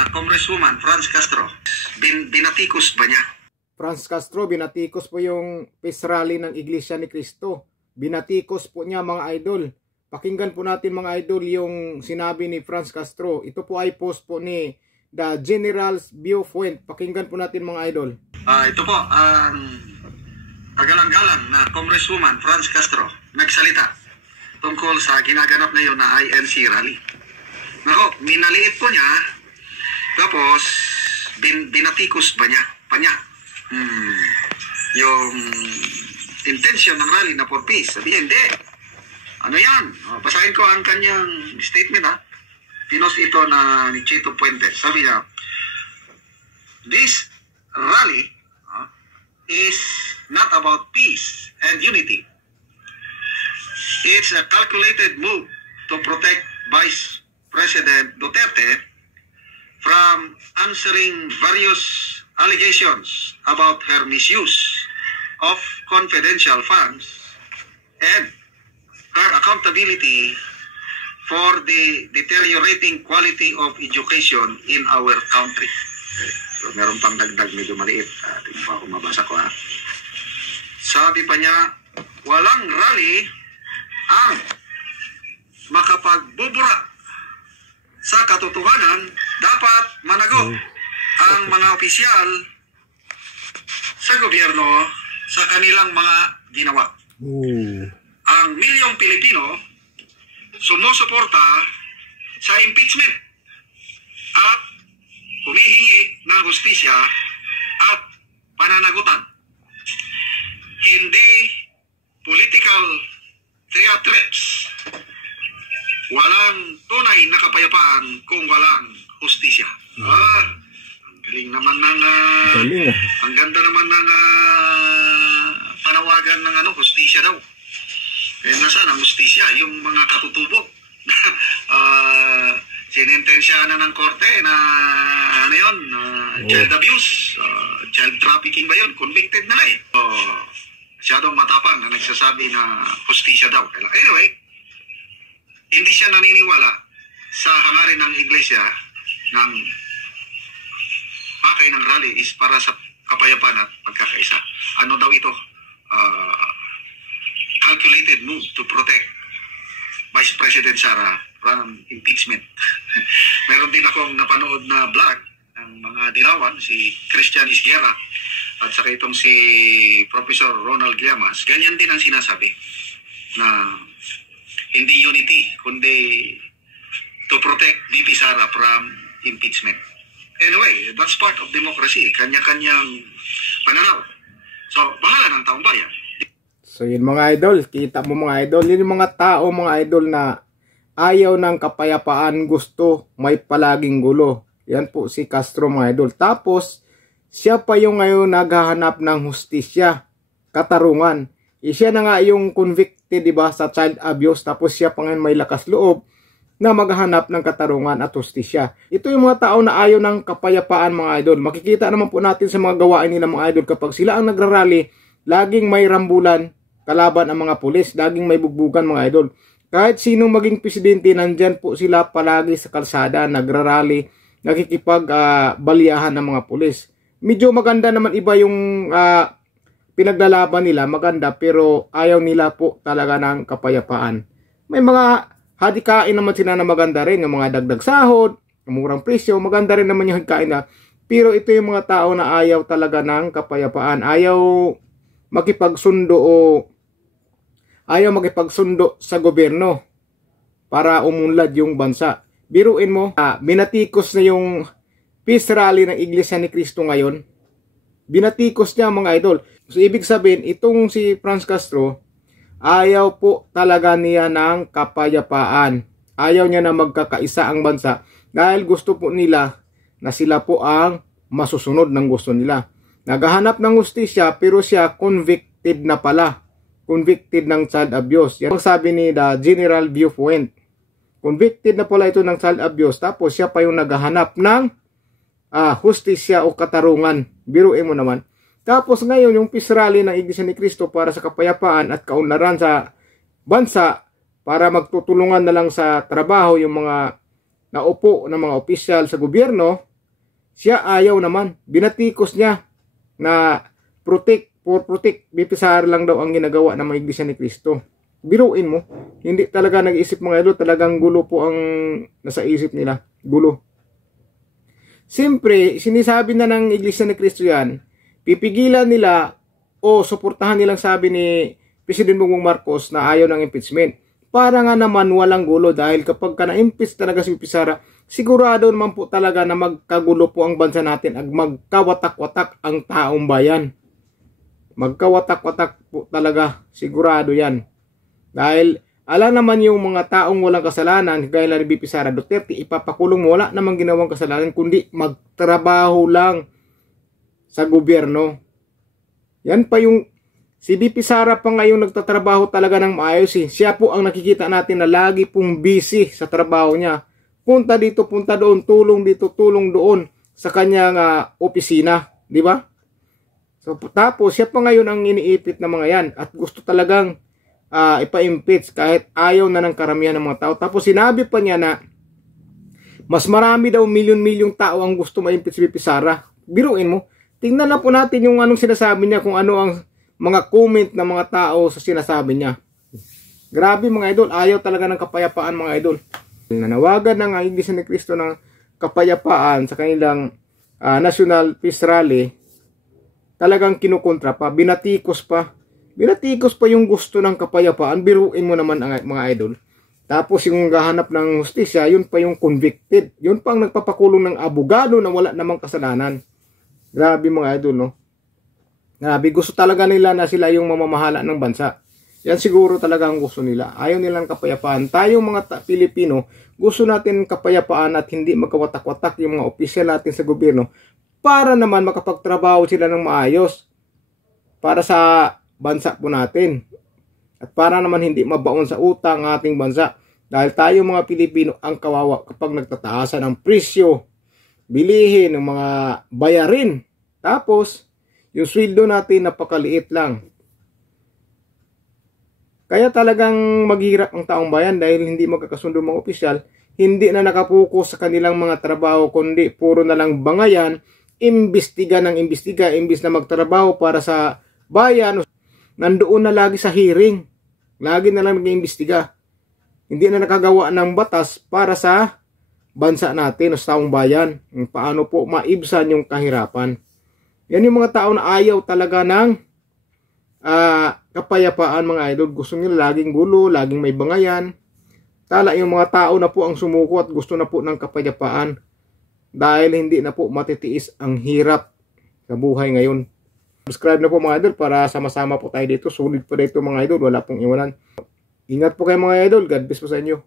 na Congresswoman Franz Castro, binatikos ba niya? Franz Castro, binatikos po yung peace rally ng Iglesia ni Cristo. Binatikos po niya, mga idol. Pakinggan po natin, mga idol, yung sinabi ni Franz Castro. Ito po ay post po ni The General's Viewpoint. Pakinggan po natin, mga idol. Ito po ang kagalang-galang na Congresswoman Franz Castro nagsalita tungkol sa ginaganap ngayon na INC rally. Nako, minaliit po niya, tapos binatikos ba niya? Yung intention ng rally na for peace. Sabi niya, hindi. Ano yan? Basahin ko ang kanyang statement, ha. Pinost ito na ni Chito Puente. Sabi niya, this rally is not about peace and unity. It's a calculated move to protect Vice President Duterte from answering various allegations about her misuse of confidential funds and her accountability for the deteriorating quality of education in our country. So, meron pang dagdag, medyo maliit. Tingnan pa kung mabasa ko, ha. Sabi pa niya, walang rally ang makapagbubura sa katotohanan. Dapat managot ang mga opisyal sa gobyerno sa kanilang mga ginawa. Ang milyong Pilipino sumusuporta sa impeachment at humihingi ng hustisya at pananagutan. Hindi political theatrics. Walang tunay na kapayapaan kung walang hustisya. Ang galing naman ng ang ganda naman ng panawagan ng hustisya daw. Nasaan ang hustisya? Yung mga katutubo. Sinintensya na ng korte na child abuse, child trafficking ba yun? Convicted na eh. Masyadong matapang na nagsasabi na hustisya daw. Anyway, hindi siya naniniwala sa hangarin ng iglesia ng pakay ng rally is para sa kapayapaan at pagkakaisa. Ano daw ito? Calculated move to protect Vice President Sara from impeachment. Meron din akong napanood na vlog ng mga dinawan, si Christian Isguera at saka itong si Professor Ronald Llamas. Ganyan din ang sinasabi na hindi unity, kundi to protect VP Sara from impeachment. Anyway, that's part of democracy. Kanya-kanyang pananaw. So, bahala ng taong bayan. So, yun mga idol. Kita mo mga idol. Yun yung mga tao, mga idol na ayaw ng kapayapaan, gusto may palaging gulo. Yan po si Castro, mga idol. Tapos, siya pa yung ngayon naghahanap ng hustisya, katarungan. Siya na nga yung convicted, diba, sa child abuse. Tapos siya pa ngayon may lakas loob na maghahanap ng katarungan at hustisya. Ito yung mga tao na ayaw ng kapayapaan, mga idol. Makikita naman po natin sa mga gawain nila, mga idol, kapag sila ang nagrarally, laging may rambulan kalaban ang mga pulis, laging may bugbugan, mga idol. Kahit sinong maging presidente, nandyan po sila palagi sa kalsada, nagrarally, nakikipag-baliyahan ng mga pulis. Medyo maganda naman iba yung pinaglalaban nila, maganda, pero ayaw nila po talaga ng kapayapaan. May mga hadikain naman sila na maganda rin, yung mga dagdag sahod, murang presyo, maganda rin naman yung hadikain na. Pero ito yung mga tao na ayaw talaga ng kapayapaan, ayaw makipagsundo sa gobyerno para umunlad yung bansa. Biruin mo, binatikos na yung peace rally ng Iglesia ni Cristo ngayon. Binatikos niya, mga idol. So, ibig sabihin, itong si Franz Castro, ayaw po talaga niya ng kapayapaan. Ayaw niya na magkakaisa ang bansa dahil gusto po nila na sila po ang masusunod ng gusto nila. Naghahanap ng hustisya pero siya convicted na pala. Convicted ng child abuse. Yan ang sabi ni The General Viewpoint. Convicted na pala ito ng child abuse. Tapos siya pa yung naghahanap ng hustisya o katarungan. Biruin mo naman. Tapos ngayon yung peace rally ng Iglesia ni Cristo para sa kapayapaan at kaunlaran sa bansa para magtutulungan na lang sa trabaho yung mga naupo ng mga opisyal sa gobyerno. Siya ayaw naman. Binatikos niya na protect BP Sara lang daw ang ginagawa ng mga Iglesia ni Cristo. Biruin mo, hindi talaga nag-iisip mga idol, talagang gulo po ang nasa isip nila. Gulo. Siyempre, sinisabi na ng Iglesia ni Cristo yan, pipigilan nila o suportahan nilang sabi ni President Bongbong Marcos na ayaw ng impeachment. Para nga naman walang gulo dahil kapag ka na-impeach talaga si BP Sara, sigurado naman po talaga na magkagulo po ang bansa natin at magkawatak-watak ang taong bayan. Magkawatak-watak po talaga, sigurado yan. Dahil alam naman yung mga taong walang kasalanan, gaya ni BP Sara Duterte, ipapakulong mo, wala namang ginawang kasalanan, kundi magtrabaho lang sa gobyerno. Yan pa yung, si BP Sara pa ngayong nagtatrabaho talaga ng maayos eh. Siya po ang nakikita natin na lagi pong busy sa trabaho niya. Punta dito, punta doon, tulong dito, tulong doon sa kanyang opisina. Di ba? So, tapos, siya pa ngayon ang iniipit na mga yan at gusto talagang ipa-impeach kahit ayaw na ng karamihan ng mga tao. Tapos sinabi pa niya na mas marami daw milyon-milyong tao ang gusto ma-impeach si BP Sara. Biruin mo. Tingnan na po natin yung anong sinasabi niya, kung ano ang mga comment ng mga tao sa sinasabi niya. Grabe mga idol, ayaw talaga ng kapayapaan mga idol. Nanawagan ng Iglesia ni Cristo ng kapayapaan sa kanilang National Peace Rally, talagang kinukontra pa, binatikos pa yung gusto ng kapayapaan. Biruin mo naman ang mga idol. Tapos yung gahanap ng hustisya, yun pa yung convicted. Yun pa ang nagpapakulong ng abogado na wala namang kasalanan. Grabe mga idol, no? Grabe, gusto talaga nila na sila yung mamamahala ng bansa. Yan siguro talaga ang gusto nila. Ayaw nilang kapayapaan. Tayong mga Pilipino, gusto natin kapayapaan at hindi magkawatak-watak yung mga opisyal natin sa gobyerno para naman makapagtrabaho sila ng maayos para sa bansa po natin. At para naman hindi mabaon sa utang ang ating bansa. Dahil tayo mga Pilipino ang kawawa kapag nagtataasan ng presyo, bilihin ng mga bayarin. Tapos, yung sweldo natin napakaliit lang. Kaya talagang maghirap ang taong bayan dahil hindi magkakasundo mga opisyal, hindi na nakapokus sa kanilang mga trabaho, kundi puro na lang bangayan, imbestiga ng imbestiga, imbis na magtrabaho para sa bayan. Nandoon na lagi sa hearing. Lagi na lang nag-iimbestiga. Hindi na nakagawa ng batas para sa bansa natin o sa taong bayan. Paano po maibsan yung kahirapan. Yan yung mga tao na ayaw talaga ng kapayapaan mga idol. Gusto nila laging gulo, laging may bangayan. Tala yung mga tao na po ang sumuko at gusto na po ng kapayapaan. Dahil hindi na po matitiis ang hirap sa buhay ngayon. Subscribe na po mga idol para sama-sama po tayo dito. Sulit po dito mga idol. Wala pong iwanan. Ingat po kayo mga idol. God bless po sa inyo.